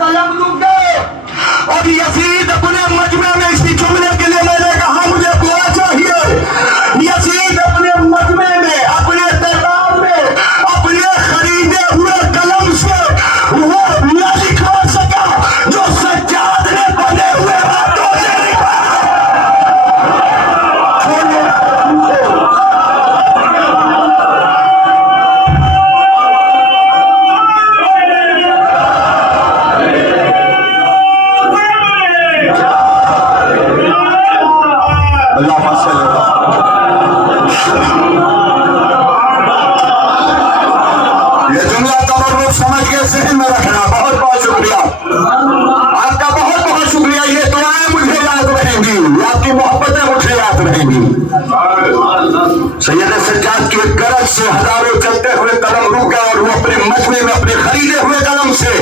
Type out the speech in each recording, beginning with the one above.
कलम दूंगे। और यजीद अपने मजमे में इसी जुमले के लिए मैंने कहा मुझे दुआ चाहिए। यजीद अपने मजमे में, अपने दरबार में, अपने खरीदे हुए कलम से वो न लिखवा सका जो सज्जाद ने बने हुए हाथों से लिखा। ये जुमला तबर्रुक समझ के ज़हन में रखना। बहुत बहुत शुक्रिया आपका, बहुत बहुत शुक्रिया। ये दुआएं मुझे याद रहेंगी, आपकी मोहब्बतें मुझे याद रहेंगी। सैयद सज्जाद की गरज से हजारों चलते हुए कलम रुक गए और वो अपने मजमे में अपने खरीदे हुए कलम से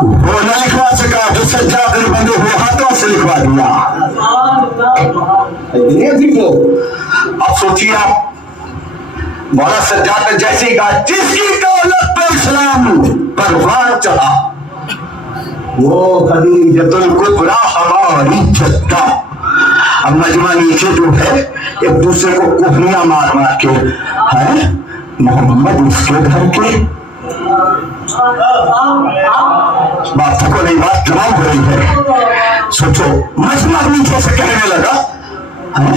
वो न लिखवा सका जो सज्जाद ने बंधे हुए हाथों से लिखवा दिया। अब सोचिए आप, मौला सज्जाद ने जैसे ही कहा जिसकी दौलत पे इस्लाम परवान चढ़ा वो खदीजतुल कुबरा हमारी जद्दा। अब मजमा नीचे जो है एक दूसरे को कुहनियां मार मार के है मोहम्मद उसके घर के। बात को नहीं, बात जवाब हो रही है। सोचो मजमा नीचे से कहने लगा है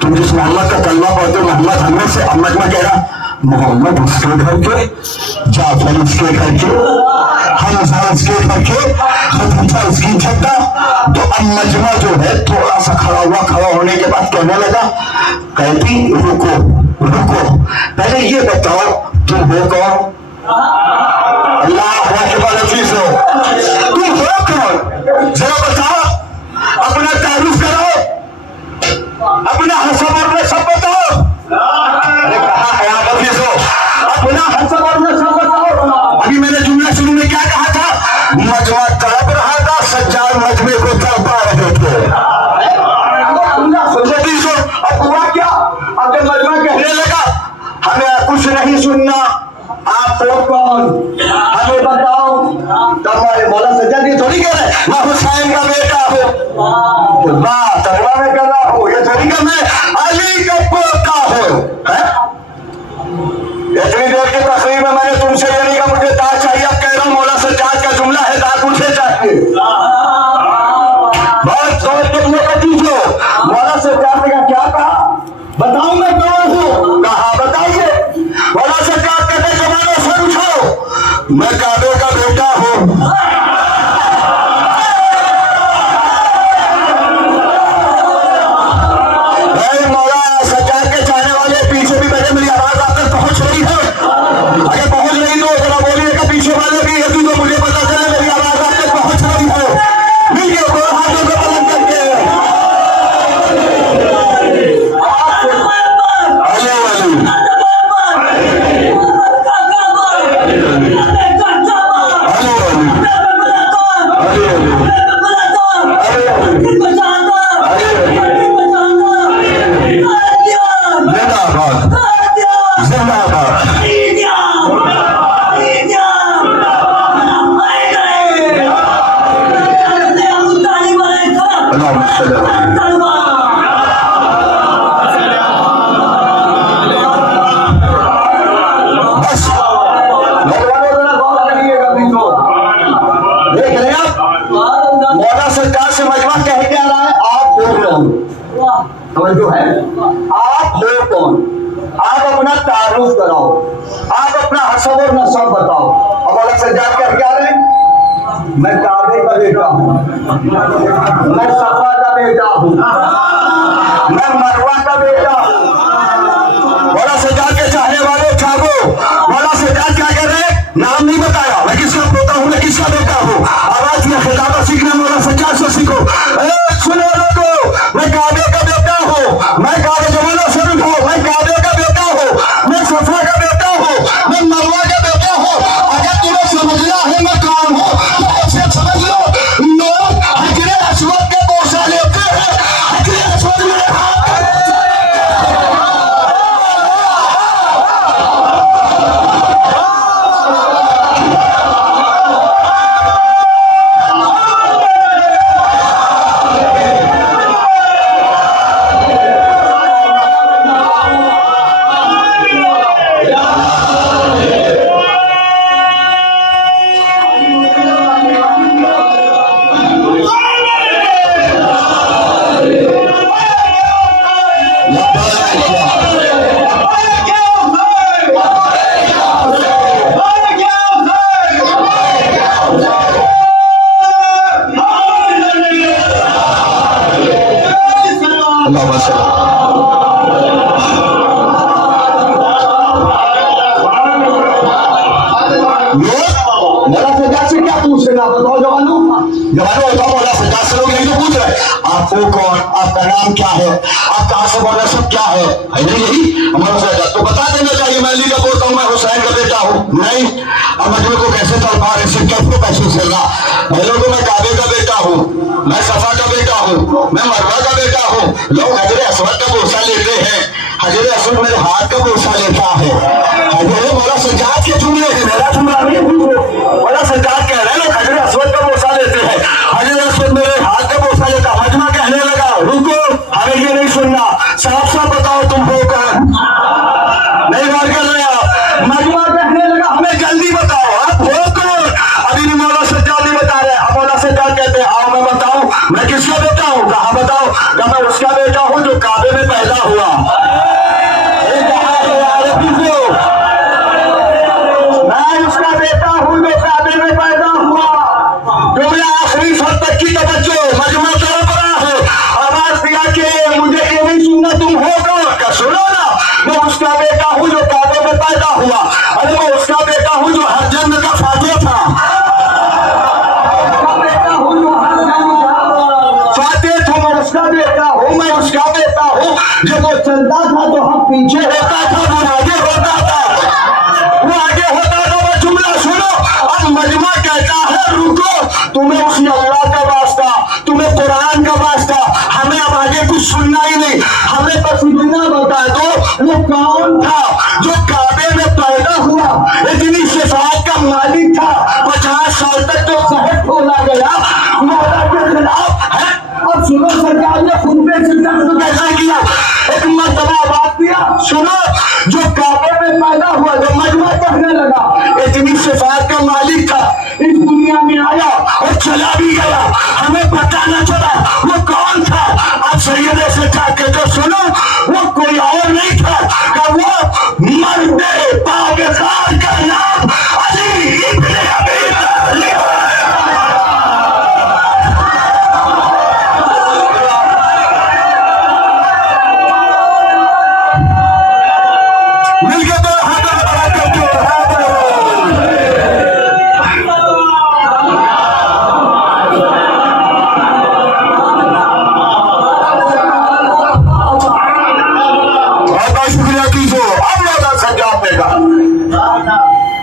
तुम जिस मोहम्मद का कलमा पढ़ते हो मोहम्मद हमें से, मजमा कह रहा मोहम्मद उसके घर के, जाफर उसके घर के, हमजा उसके घर के, खदीजा उसकी जद्दा। तो अब मजमा जो है थोड़ा सा खड़ा होने के बाद कहने लगा कहती रुको रुको, पहले ये बताओ तुम हो कौन? अल्लाह अकबर अजीजों, तुम हो कौन? जरा बताओ, अपना तारुफ करो, अपना हसब और नसब बताओ। अरे कहा है आप अजीजों, अपना हसब और नसब बताओ। अभी मैंने जुमला शुरू में क्या कहा था? मजमा तड़प रहा था, सज्जाद मजमे को तड़पा रहे थे। अब हुआ क्या? अब जब मजमा कहने लगा हमें कुछ नहीं सुनना, आप हो कौन हमें बताओ, तो हमारे मौला सज्जाद ये थोड़ी कह रहे मैं हुसैन का बेटा हूँ, बात तकवा में कर रहा हूँ, ये थोड़ी कह मैं अली का पोता हूँ। इतनी देर की तकरीर में मैंने तुमसे ये नहीं कहा मुझे दाद चाहिए, अब कह रहा हूँ मौला सज्जाद का जुमला है दाद मुझे चाहिए। बहुत सोच के लेकर दीजिए। मौला सज्जाद ने क्या कहा? बताऊं मैं कौन हूँ? कहा बताइए। मौला सज्जाद कहते जमाने से उठो, मैं काबे का बेटा हूँ। जो है आप हो कौन? आप अपना तारुफ कराओ, आप अपना हसब और नसब बताओ। अब अलग सज्जाद क्या रहे? मैं काबे का बेटा हूँ, मैं सफा का बेटा हूँ, मैं मरवा का बेटा हूँ। मौला सज्जाद के चाहने वाले जागो। मौला सज्जाद क्या कह रहे? नाम नहीं बताया, मैं किसका पोता हूँ, मैं किसका बेटा हूँ। आवाज में खिताबा सीखना मौला सज्जाद से सीखो। सुनो लोगो, मैं काबे का बेटा हूँ, मैं काबे जमाना शरीफ हूँ, मैं काबे का बेटा हूँ, मैं सफा का बेटा हूँ, मैं मरवा का बेटा हूँ। अगर तुम्हें समझना है मैं कौन हूँ तो ऐसे समझ लो, लोग हजरे अस्वद के बोसा लेते हैं, हजरे अस्वद में पूछेगा, बताओ जवानों बताओ, बोला सरकार से लोग यही तो पूछ रहे, आप वो कौन, आपका नाम क्या है, आप कहाँ से बोल रहे, सब क्या है नहीं यही हमारा सरकार तो बता देना चाहिए। मैं अली का बोलता हूँ, मैं हुसैन का बेटा हूँ, नहीं अब मजमे को कैसे तड़पा रहे, सिर्फ कैसे पैसे से लोगों को मैं काबे का बेटा हूँ, मैं सफा का बेटा हूँ, मैं मरवा का बेटा हूँ। लोग हजरे असवद का बोसा लेते हैं, हजरे असवद मेरे हाथ का बोसा लेता है, हजरे मौला सज्जाद के जुमले हैं, मेरा जुमला नहीं मौला सज्जाद कह रहे हैं, लोग हजरे असवद का बोसा लेते हैं, हजरे असवद मेरे हाथ का बोसा लेता। मजमा कहने लगा रुको, हमें ये नहीं सुनना, साफ साफ बताओ तुम हो कौन, नहीं बात कर रहे आप। मजमा कहने लगा हमें जल्दी बताओ आप हो कौन। अभी भी मौला सज्जाद नहीं बता रहे, अब मौला सज्जाद कहते हैं आओ मैं बताऊं, मैं किसका बेटा हूँ, कहा बताओ, कहा मैं उसका बेटा हूँ जो काबे में पैदा हुआ। मैं उसका बेटा हूँ जो काबे में पैदा हुआ। जुमला आखिरी शब्द तक की तवज्जो, मजमा तड़प रहा है, आवाज दिया कि मुझे ये नहीं सुनना तुम हो कौन, क्या सुनो ना, मैं उसका बेटा हूँ जो काबे में पैदा हुआ। अरे मैं उसका बेटा हूँ जो हर जन्म का फातिह था, उसका बेटा हूँ, मैं उसका बेटा हूँ। जब वो चलता था तो हम पीछे होता था, वो आगे होता था, वो आगे होता था। वो जुमला सुनो, अब मजमा कहता है रुको, तुम्हें उसी अल्लाह का वास्ता, तुम्हें कुरान का वास्ता, हमें अब आगे कुछ सुनना ही नहीं, हमें बस इतना बता दो वो कौन था जो काबे में पैदा हुआ, इतनी सिफात का मालिक था, 50 साल तक जो सहत खोला गया मौला के खिलाफ है। अब सुनो, सरकार ने खुद पे तो कैसा किया, एक मर्तबा बात दिया, सुनो, जो काबे में पैदा हुआ, जो मजमा कहने लगा इतनी सिफात का मालिक था, इस दुनिया में आया और चला भी गया, हमें पता न चला वो कौन था। अब सैयद से के तो सुनो, वो कोई और नहीं था कि वो मर्दे पाकिस्तान का नाम अली इब्न अबी तालिब।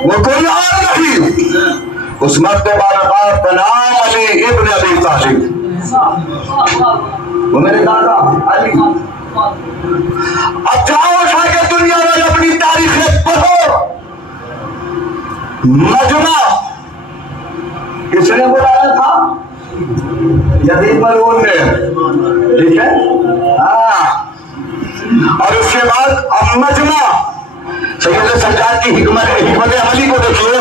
वो कोई और नहीं, उस मर्द बाप का नाम अली इब्न अबी तालिब, वो मेरे दादा अली। अब जाओ उठा के दुनिया में अपनी तारीख पढ़ो। मजमा किसने बुलाया था, यदीद मलऊन ने, ठीक है हाँ। और उसके बाद अब मजमा सैयद सज्जाद की हिकमत अमली को देखिए।